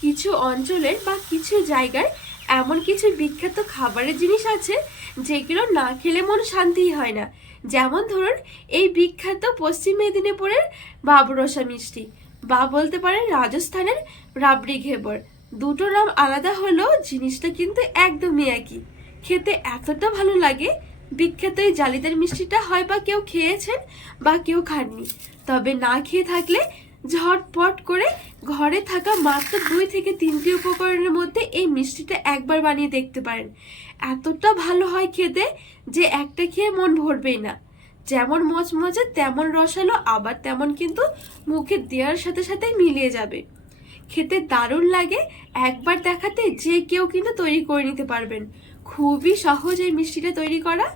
কিছু অঞ্চলের বা কিছু জায়গায় এমন কিছু বিখ্যাত খাবারের জিনিস আছে যেগুলো না খেলে মন শান্তিই হয় না। যেমন ধরুন, এই বিখ্যাত পশ্চিম মেদিনীপুরের বাবরসা মিষ্টি বা বলতে পারেন রাজস্থানের রাবড়ি ঘেবর। দুটো নাম আলাদা হলেও জিনিসটা কিন্তু একদমই একই। খেতে এতটা ভালো লাগে, বিখ্যাত এই জালিদার মিষ্টিটা হয় বা কেউ খেয়েছেন বা কেউ খাননি। তবে না খেয়ে থাকলে ঝটপট করে ঘরে থাকা মাত্র দুই থেকে তিনটি উপকরণের মধ্যে এই মিষ্টিটা একবার বানিয়ে দেখতে পারেন। এতটা ভালো হয় খেতে যে একটা খেয়ে মন ভরবেই না। যেমন মচমচে, তেমন রসালো, আবার তেমন কিন্তু মুখে দেওয়ার সাথে সাথে মিলিয়ে যাবে। খেতে দারুণ লাগে, একবার দেখাতে যে কেউ কিন্তু তৈরি করে নিতে পারবেন। খুবই সহজ এই মিষ্টিটা তৈরি করা।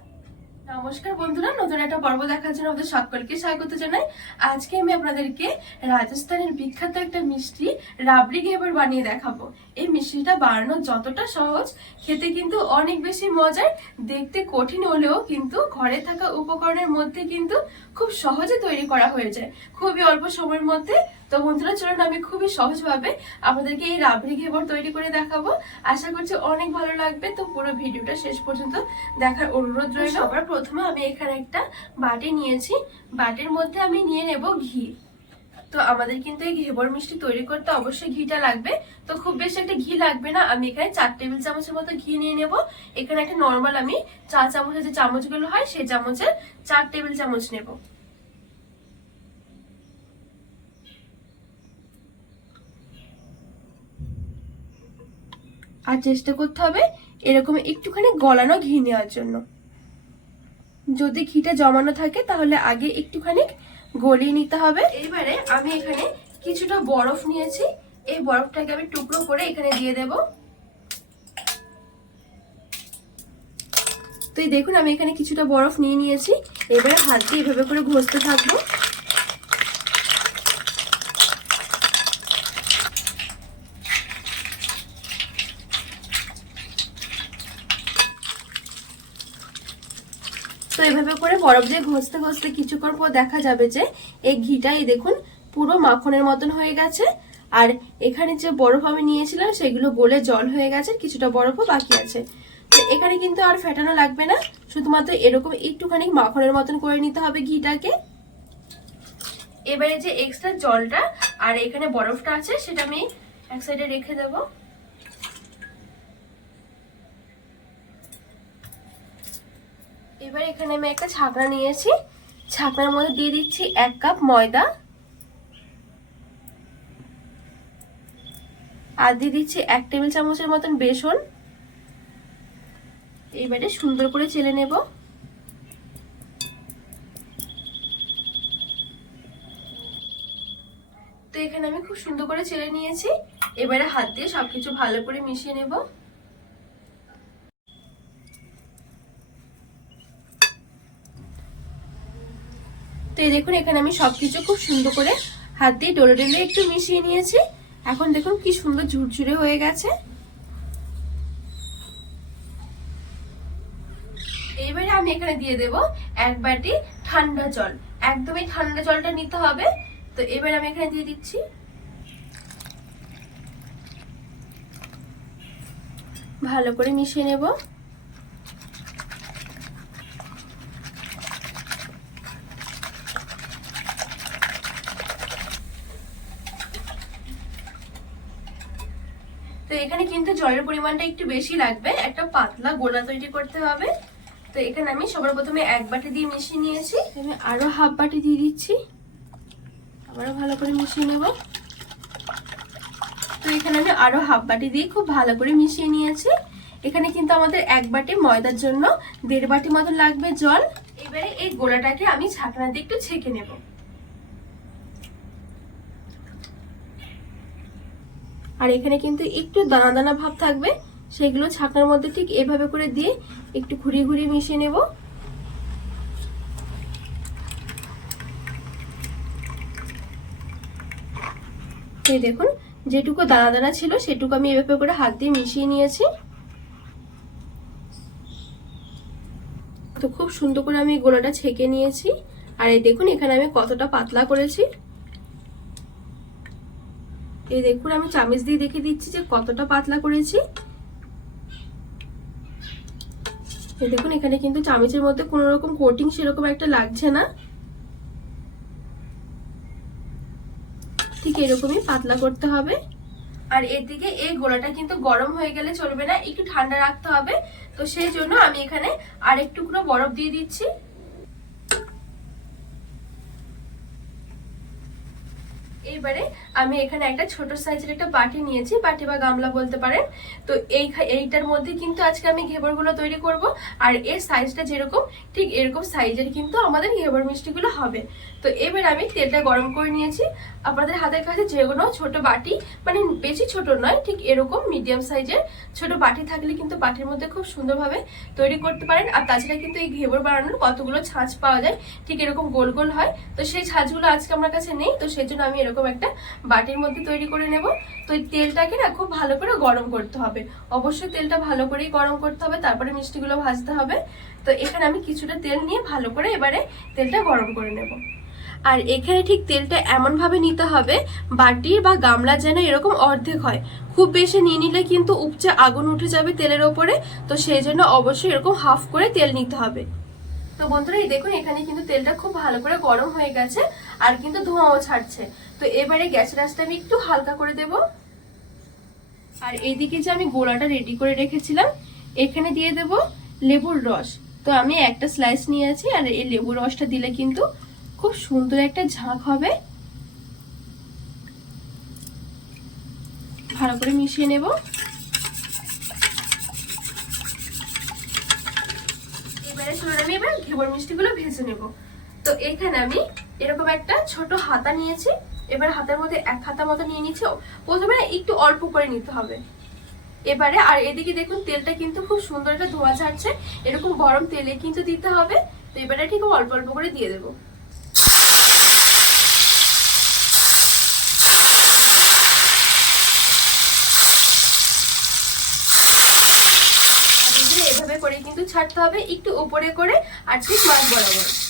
নমস্কার বন্ধুরা, নতুন একটা পর্ব দেখার জন্য আমাদের সকলকে স্বাগত জানাই। আজকে আমি আপনাদেরকে রাজস্থানের বিখ্যাত একটা মিষ্টি রাবড়ি ঘেবার বানিয়ে দেখাবো। এই মিষ্টিটা বানানো যতটা সহজ, খেতে কিন্তু অনেক বেশি মজার, দেখতে কঠিন হলেও কিন্তু ঘরে থাকা উপকরণের মধ্যে কিন্তু খুব সহজে তৈরি করা হয়ে যায়। খুবই অল্প সময়ের মধ্যে। তো বন্ধুরা, চলুন আমি খুবই সহজভাবে আপনাদেরকে এই রাবড়ি ঘেবর তৈরি করে দেখাবো। আশা করছি অনেক ভালো লাগবে। তো পুরো ভিডিওটা শেষ পর্যন্ত দেখার অনুরোধ রইল। সবার প্রথমে আমি এখানে একটা বাটি নিয়েছি। বাটির মধ্যে আমি নিয়ে নেব ঘি। তো আমাদের কিন্তু এই ঘেবর মিষ্টি তৈরি করতে অবশ্যই ঘিটা লাগবে। তো খুব বেশি একটা ঘি লাগবে না। আমি এখানে চার টেবিল চামচের মতো ঘি নিয়ে নেব। এখানে একটা নর্মাল আমি চা চামচের যে চামচগুলো হয়, সেই চামচের চার টেবিল চামচ নেব। আর চেষ্টা করতে হবে এরকম একটুখানি গলানো ঘি নেওয়ার জন্য। যদি ঘিটা জমানো থাকে, তাহলে আগে একটুখানি গলিয়ে নিতে হবে। এইবারে আমি এখানে কিছুটা বরফ নিয়েছি। এই বরফটাকে আমি টুকরো করে এখানে দিয়ে দেব। তো এই দেখুন, আমি এখানে কিছুটা বরফ নিয়ে নিয়েছি। এবারে হাত দিয়ে এভাবে করে ঘষতে থাকব তো এভাবে করে বরফ দিয়ে ঘষতে ঘষতে কিছুক্ষণ পর দেখা যাবে যে এই ঘিটাই দেখুন, পুরো মাখনের মতন হয়ে গেছে। আর এখানে যে বরফ আমি নিয়েছিলাম, সেগুলো গলে জল হয়ে গেছে, কিছুটা বরফও বাকি আছে। তো এখানে কিন্তু আর ফেটানো লাগবে না, শুধুমাত্র এরকম একটুখানি মাখনের মতন করে নিতে হবে ঘিটাকে। এবারে যে এক্সট্রা জলটা আর এখানে বরফটা আছে, সেটা আমি এক সাইডে রেখে দেবো। এবার এখানে আমি একটা ছাকনা নিয়েছি। ছাকনার মধ্যে দিয়ে দিচ্ছি এক কাপ ময়দা। আর দিয়ে দিচ্ছি এক টেবিল চামচের মতন বেসন। এবারে সুন্দর করে চেলে নেব। তো এখানে আমি খুব সুন্দর করে চেলে নিয়েছি। এবারে হাত দিয়ে সবকিছু ভালো করে মিশিয়ে নেব। তো এই দেখুন, এখানে আমি সবকিছু খুব সুন্দর করে হাত দিয়ে ডলে ডলে একটু মিশিয়ে নিয়েছি। এখন দেখুন কি সুন্দর ঝুরঝুরে হয়ে গেছে। এইবারে আমি এখানে দিয়ে দেব এক বাটি ঠান্ডা জল। একদমই ঠান্ডা জলটা নিতে হবে। তো এবার আমি এখানে দিয়ে দিচ্ছি। ভালো করে মিশিয়ে নেব। এখানে কিন্তু জলের পরিমাণটা একটু বেশি লাগবে। একটা পাতলা গোলা তৈরি করতে হবে। তো এখানে আমি সবার প্রথমে এক বাটি দিয়ে মিশিয়ে নিয়েছি। আমি আরও হাফ বাটি দিয়ে দিচ্ছি। আবারও ভালো করে মিশিয়ে নেব। তো এখানে আমি আরও হাফ বাটি দিয়ে খুব ভালো করে মিশিয়ে নিয়েছি। এখানে কিন্তু আমাদের এক বাটি ময়দার জন্য দেড় বাটি মতো লাগবে জল। এবারে এই গোলাটাকে আমি ছাকনা দিয়ে একটু ছেঁকে নেব। আর এখানে কিন্তু একটু দানা দানা ভাব থাকবে, সেগুলো ছাকনার মধ্যে ঠিক এভাবে করে দিয়ে একটু ঘুরিয়ে ঘুরিয়ে মিশিয়ে নেব। এই দেখুন, যেটুকু দানা দানা ছিল সেটুকু আমি এভাবে করে হাত দিয়ে মিশিয়ে নিয়েছি। তো খুব সুন্দর করে আমি গোলাটা ছেঁকে নিয়েছি। আর এই দেখুন, এখানে আমি কতটা পাতলা করেছি। এই দেখুন, আমি চামিচ দিয়ে দেখে দিচ্ছি যে কতটা পাতলা করেছি। এই দেখুন, এখানে কিন্তু চামিচের মধ্যে কোনো রকম কোটিং সেরকম একটা লাগছে না। ঠিক এরকমই পাতলা করতে হবে। আর এদিকে এই গোলাটা কিন্তু গরম হয়ে গেলে চলবে না, একটু ঠান্ডা রাখতে হবে। তো সেই জন্য আমি এখানে আরেক টুকরো বরফ দিয়ে দিচ্ছি। এবারে আমি এখানে একটা ছোট সাইজের একটা বাটি নিয়েছি, বাটি বা গামলা বলতে পারেন। তো এই এইটার মধ্যে কিন্তু আজকে আমি ঘেবরগুলো তৈরি করব, আর এর সাইজটা যেরকম, ঠিক এরকম সাইজের কিন্তু আমাদের ঘেবর মিষ্টিগুলো হবে। তো এবার আমি তেলটা গরম করে নিয়েছি। আপনাদের হাতের কাছে যে কোনো ছোট বাটি মানে বেশি ছোট নয়, ঠিক এরকম মিডিয়াম সাইজের ছোট বাটি থাকলে কিন্তু বাটির মধ্যে খুব সুন্দরভাবে তৈরি করতে পারেন। আর তাছাড়া কিন্তু এই ঘেবর বানানোর কতগুলো ছাঁচ পাওয়া যায়, ঠিক এরকম গোল গোল হয়। তো সেই ছাঁচগুলো আজকে আমার কাছে নেই, তো সেই জন্য আমি এরকম একটা বাটির মধ্যে তৈরি করে নেব। তো এই তেলটাকে না খুব ভালো করে গরম করতে হবে। অবশ্যই তেলটা ভালো করেই গরম করতে হবে, তারপরে মিষ্টিগুলো ভাজতে হবে। তো এখানে আমি কিছুটা তেল নিয়ে ভালো করে এবারে তেলটা গরম করে নেব। আর এখানে ঠিক তেলটা এমনভাবে নিতে হবে, বাটির বা গামলা যেন এরকম অর্ধেক হয়। খুব বেশি নিয়ে নিলে কিন্তু উপচে আগুন উঠে যাবে তেলের ওপরে। তো সেই জন্য অবশ্যই এরকম হাফ করে তেল নিতে হবে। তো বন্ধুরা, এই দেখুন এখানে কিন্তু তেলটা খুব ভালো করে গরম হয়ে গেছে, আর কিন্তু ধোঁয়াও ছাড়ছে। তো এবারে গ্যাসের আঁচটা আমি একটু হালকা করে দেব। আর এইদিকে যে আমি গোলাটা রেডি করে রেখেছিলাম, এখানে দিয়ে দেব লেবুর রস। তো আমি একটা স্লাইস নিয়েছি আর এই লেবুর রসটা দিলে কিন্তু খুব সুন্দর একটা ঝাঁক হবে। ভালো করে মিশিয়ে নেব। এবারে চলুন আমি এবার ঘেবর মিষ্টিগুলো ভেজে নেব। তো এখানে আমি এরকম একটা ছোট হাতা নিয়েছি এবার হাতের মধ্যে এক হাতা মতো নিয়ে নিচ্ছি? প্রথমে একটু অল্প করে নিতে হবে। এবারে আর এদিকে দেখুন, তেলটা কিন্তু খুব সুন্দর একটা ধোয়া ছাড়ছে। এরকম গরম তেলে কিন্তু দিতে হবে। তো এবারে ঠিক অল্প অল্প করে দিয়ে দেবো। এভাবে করে কিন্তু ছাড়তে হবে। একটু উপরে করে আর ঠিক মাছ বরাবর।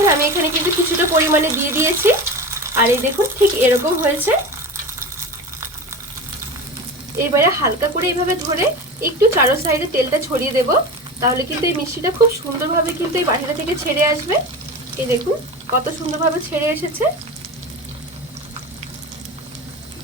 দেখুন, আমি এখানে কিন্তু কিছুটা পরিমাণে দিয়ে দিয়েছি। আর এই দেখুন, ঠিক এরকম হয়েছে। এবারে হালকা করে এইভাবে ধরে একটু চারো সাইডে তেলটা ছড়িয়ে দেব। তাহলে কিন্তু এই মিষ্টিটা খুব সুন্দরভাবে কিন্তু এই বাটিটা থেকে ছেড়ে আসবে। এই দেখুন, কত সুন্দরভাবে ছেড়ে এসেছে।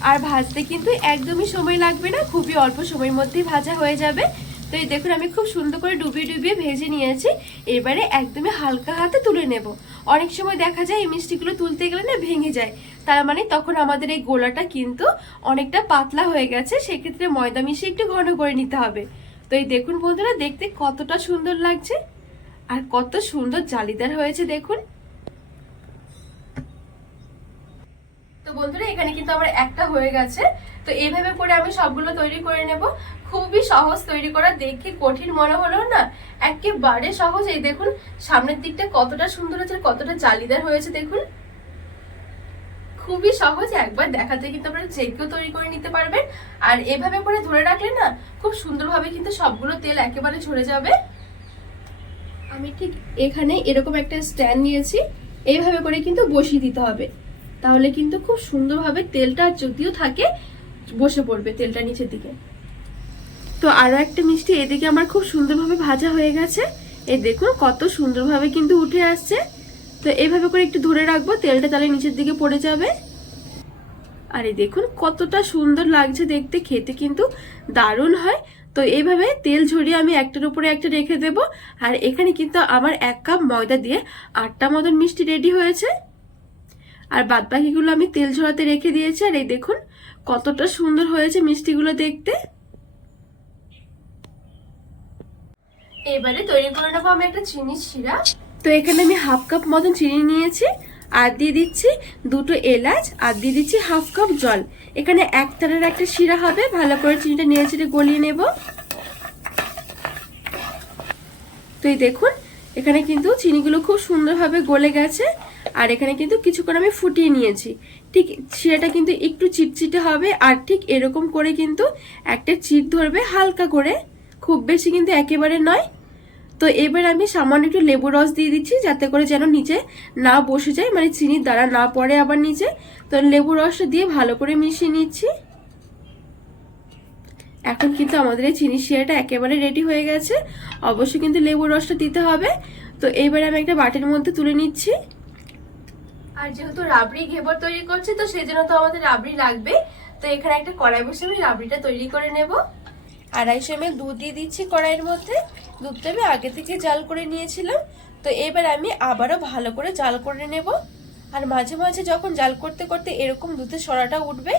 আর ভাজতে কিন্তু একদমই সময় লাগবে না, খুবই অল্প সময়ের মধ্যেই ভাজা হয়ে যাবে। তো এই দেখুন, আমি খুব সুন্দর করে ডুবিয়ে ডুবিয়ে ভেজে নিয়েছি। এবারে একদমই হালকা হাতে তুলে নেব। অনেক সময় দেখা যায় এই মিষ্টিগুলো তুলতে গেলে না ভেঙে যায়। তার মানে তখন আমাদের এই গোলাটা কিন্তু অনেকটা পাতলা হয়ে গেছে, সেক্ষেত্রে ময়দা মিশিয়ে একটু ঘন করে নিতে হবে। তো এই দেখুন বন্ধুরা, দেখতে কতটা সুন্দর লাগছে আর কত সুন্দর জালিদার হয়েছে, দেখুন। তো বন্ধুরা, এখানে কিন্তু আমার একটা হয়ে গেছে। তো এইভাবে করে আমি সবগুলো তৈরি করে নেব। খুবই সহজ তৈরি করা, দেখে কঠিন মনে হলো না, একেবারে সহজ। এই দেখুন, সামনের দিকটা কতটা সুন্দর হয়েছে, কতটা জালিদার হয়েছে, দেখুন। খুবই সহজ, একবার দেখাতে কিন্তু আপনারা যে কেউ তৈরি করে নিতে পারবেন। আর এভাবে করে ধরে রাখলে না, খুব সুন্দরভাবে কিন্তু সবগুলো তেল একেবারে ঝরে যাবে। আমি ঠিক এখানে এরকম একটা স্ট্যান্ড নিয়েছি, এইভাবে করে কিন্তু বসিয়ে দিতে হবে। তাহলে কিন্তু খুব সুন্দরভাবে তেলটা যদিও থাকে, বসে পড়বে তেলটা নিচের দিকে। তো আরও একটা মিষ্টি এদিকে আমার খুব সুন্দরভাবে ভাজা হয়ে গেছে। এই দেখুন, কত সুন্দরভাবে কিন্তু উঠে আসছে। তো এইভাবে করে একটু ধরে রাখব, তেলটা তাহলে নিচের দিকে পড়ে যাবে। আর এই দেখুন, কতটা সুন্দর লাগছে দেখতে, খেতে কিন্তু দারুণ হয়। তো এইভাবে তেল ঝরিয়ে আমি একটার উপরে একটা রেখে দেব। আর এখানে কিন্তু আমার এক কাপ ময়দা দিয়ে আটটা মতন মিষ্টি রেডি হয়েছে। আর বাদ বাকিগুলো আমি তেল ঝরাতে রেখে দিয়েছি। আর এই দেখুন, কতটা সুন্দর হয়েছে মিষ্টিগুলো দেখতে। এবারে তৈরি করে নেব আমি একটা চিনি শিরা। তো এখানে আমি হাফ কাপ মতন চিনি নিয়েছি, আর দিয়ে দিচ্ছি দুটো এলাচ, আর দিয়ে দিচ্ছি হাফ কাপ জল। এখানে এক তারের একটা শিরা হবে, ভালো করে চিনিটা নিয়ে চেড়ে গলিয়ে নেব। তো এই দেখুন, এখানে কিন্তু চিনিগুলো খুব সুন্দরভাবে গলে গেছে, আর এখানে কিন্তু কিছুক্ষণ আমি ফুটিয়ে নিয়েছি। ঠিক শিরাটা কিন্তু একটু চিটচিটে হবে, আর ঠিক এরকম করে কিন্তু একটা চিট ধরবে হালকা করে। খুব বেশি কিন্তু একেবারে নয় তো এবার আমি সামান্য একটু লেবু রস দিয়ে দিচ্ছি, যাতে করে যেন নিচে না বসে যায় মানে চিনির দ্বারা না পড়ে আবার নিচে। তো লেবু রসটা দিয়ে ভালো করে মিশিয়ে নিচ্ছি। এখন কিন্তু আমাদের এই চিনি শিরাটা একেবারে রেডি হয়ে গেছে। অবশ্যই কিন্তু লেবু রসটা দিতে হবে। তো এইবারে আমি একটা বাটির মধ্যে তুলে নিচ্ছি। আর যেহেতু রাবড়ি ঘেবর তৈরি করছি, তো সেই জন্য তো আমাদের রাবড়ি লাগবে। তো এখানে একটা কড়াই বসে আমি রাবড়িটা তৈরি করে নেব। আড়াইশো এম দুধ দিয়ে দিচ্ছি কড়াইয়ের মধ্যে। দুধটা আমি আগে থেকে জাল করে নিয়েছিলাম। তো এবার আমি আবারও ভালো করে জাল করে নেব। আর মাঝে মাঝে যখন জাল করতে করতে এরকম দুধের সরাটা উঠবে,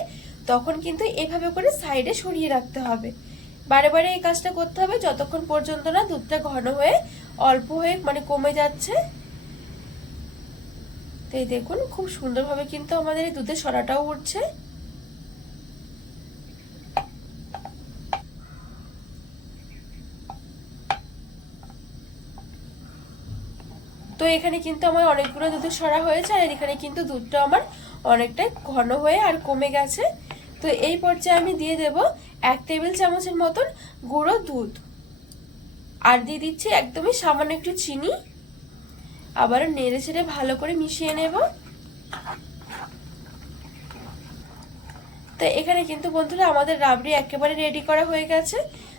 তখন কিন্তু এভাবে করে সাইডে সরিয়ে রাখতে হবে। বারে বারে এই কাজটা করতে হবে, যতক্ষণ পর্যন্ত না দুধটা ঘন হয়ে, অল্প হয়ে মানে কমে যাচ্ছে। তো এই দেখুন, খুব সুন্দরভাবে কিন্তু আমাদের এই দুধের সরাটাও উঠছে। তো এখানে কিন্তু আমার অনেকগুলো দুধের সরা হয়েছে আর এখানে কিন্তু দুধটা আমার অনেকটাই ঘন হয়ে আর কমে গেছে। তো এই পর্যায়ে আমি দিয়ে দেব এক টেবিল চামচের মতন গুঁড়ো দুধ। আর দিয়ে দিচ্ছি একদমই সামান্য একটু চিনি। আবার নেড়ে ছেড়ে ভালো করে মিশিয়ে নেব। তো এখানে কিন্তু বন্ধুরা আমাদের রাবড়ি একেবারে রেডি করা হয়ে গেছে।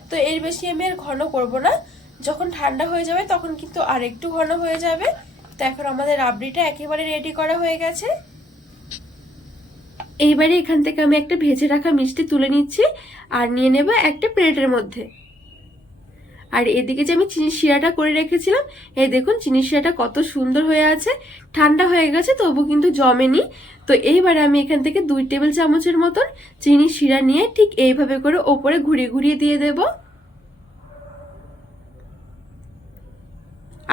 তো এর বেশি আমি আর ঘন করব না। যখন ঠান্ডা হয়ে যাবে তখন কিন্তু আর একটু ঘন হয়ে যাবে। তো এখন আমাদের রাবড়িটা একেবারে রেডি করা হয়ে গেছে। এইবারে এখান থেকে আমি একটা ভেজে রাখা মিষ্টি তুলে নিচ্ছি আর নিয়ে নেব একটা প্লেটের মধ্যে। আর এদিকে যে আমি চিনি শিরাটা করে রেখেছিলাম, এই দেখুন চিনি শিরাটা কত সুন্দর হয়ে আছে। ঠান্ডা হয়ে গেছে, তবু কিন্তু জমেনি। তো এইবারে আমি এখান থেকে দুই টেবিল চামচের মতন চিনি শিরা নিয়ে ঠিক এইভাবে করে ওপরে ঘুরিয়ে ঘুরিয়ে দিয়ে দেব।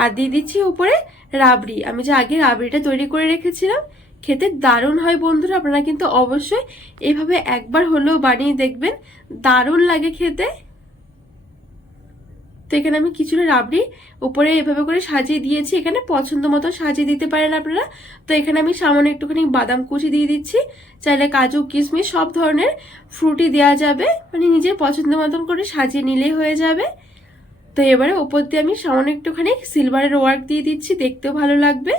আর দিয়ে দিচ্ছি উপরে রাবড়ি। আমি যে আগে রাবড়িটা তৈরি করে রেখেছিলাম, খেতে দারুণ হয় বন্ধুরা, আপনারা কিন্তু অবশ্যই এভাবে একবার হলেও বানিয়ে দেখবেন, দারুণ লাগে খেতে। তো এখানে আমি কিছুটা রাবড়ি উপরে এভাবে করে সাজিয়ে দিয়েছি, এখানে পছন্দ মতো সাজিয়ে দিতে পারেন আপনারা। তো এখানে আমি সামান্য একটুখানি বাদাম কুচি দিয়ে দিচ্ছি, চাইলে কাজু, কিশমিশ, সব ধরনের ফ্রুটি দেওয়া যাবে। মানে নিজের পছন্দ মতন করে সাজিয়ে নিলেই হয়ে যাবে। তো এবারে ওপর দিয়ে আমি সামান্য একটুখানি সিলভারের ওয়ার্ক দিয়ে দিচ্ছি, দেখতেও ভালো লাগবে।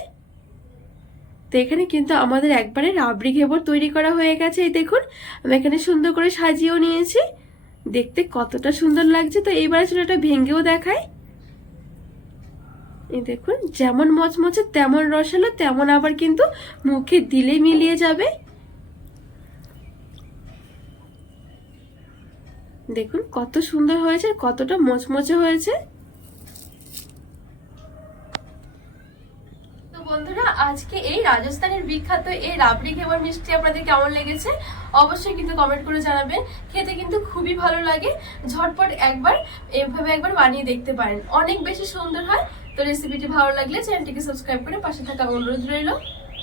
তো এখানে কিন্তু আমাদের একবারে রাবড়ি ঘেবর তৈরি করা হয়ে গেছে, এই দেখুন, আমি এখানে সুন্দর করে সাজিয়েও নিয়েছি। দেখতে কতটা সুন্দর লাগছে। তো এইবার এটা ভেঙেও দেখায় এই দেখুন, যেমন মচমচে তেমন রসালো, তেমন আবার কিন্তু মুখে দিলে মিলিয়ে যাবে। দেখুন, কত সুন্দর হয়েছে কতটা মচমচে হয়েছে। বন্ধুরা, আজকে এই রাজস্থানের বিখ্যাত এই রাবড়ি ঘেবর মিষ্টি আপনাদের কেমন লেগেছে, অবশ্যই কিন্তু কমেন্ট করে জানাবেন। খেতে কিন্তু খুবই ভালো লাগে। ঝটপট একবার, এভাবে একবার বানিয়ে দেখতে পারেন। অনেক বেশি সুন্দর হয়। তো রেসিপিটি ভালো লাগলে চ্যানেলটিকে সাবস্ক্রাইব করে পাশে থাকা অনুরোধ রইল।